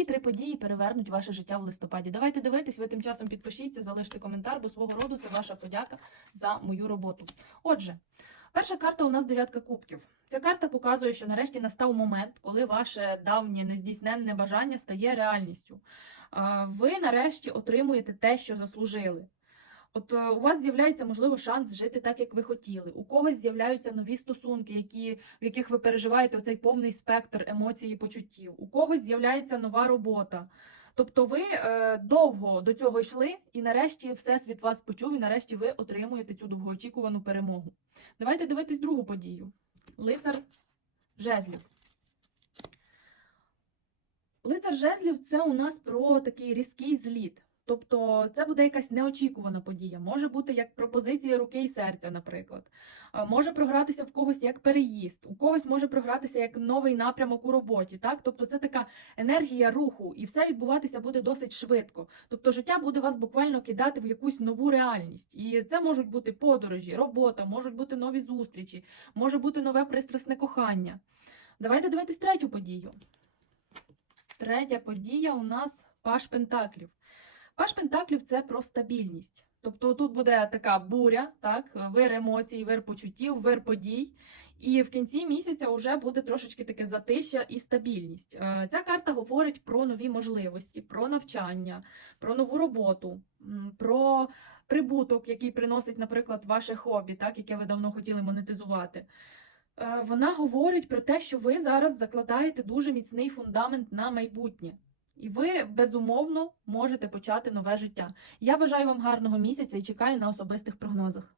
які три події перевернуть ваше життя в листопаді? Давайте дивитись, ви тим часом підпишіться, залиште коментар, бо свого роду це ваша подяка за мою роботу. Отже, перша карта у нас дев'ятка кубків. Ця карта показує, що нарешті настав момент, коли ваше давнє нездійсненне бажання стає реальністю. Ви нарешті отримуєте те, що заслужили. От е, у вас з'являється можливо шанс жити так, як ви хотіли. У когось з'являються нові стосунки, які, в яких ви переживаєте оцей повний спектр емоцій і почуттів. У когось з'являється нова робота. Тобто ви е, довго до цього йшли, і нарешті всесвіт вас почув, і нарешті ви отримуєте цю довгоочікувану перемогу. Давайте дивитись другу подію. Лицар жезлів. Лицар жезлів це у нас про такий різкий зліт. Тобто це буде якась неочікувана подія. Може бути як пропозиція руки і серця, наприклад. Може програтися в когось як переїзд, у когось може програтися як новий напрямок у роботі. Так? Тобто це така енергія руху, і все відбуватися буде досить швидко. Тобто життя буде вас буквально кидати в якусь нову реальність. І це можуть бути подорожі, робота, можуть бути нові зустрічі, може бути нове пристрасне кохання. Давайте дивитись третю подію. Третя подія у нас Паш Пентаклів. Паш Пентаклів це про стабільність. Тобто тут буде така буря, так, вир емоцій, вир почуттів, вир подій. І в кінці місяця вже буде трошечки таке затища і стабільність. Е, Ця карта говорить про нові можливості, про навчання, про нову роботу, про прибуток, який приносить, наприклад, ваше хобі, так, яке ви давно хотіли монетизувати. Е, Вона говорить про те, що ви зараз закладаєте дуже міцний фундамент на майбутнє. І ви безумовно можете почати нове життя. Я бажаю вам гарного місяця і чекаю на особистих прогнозах.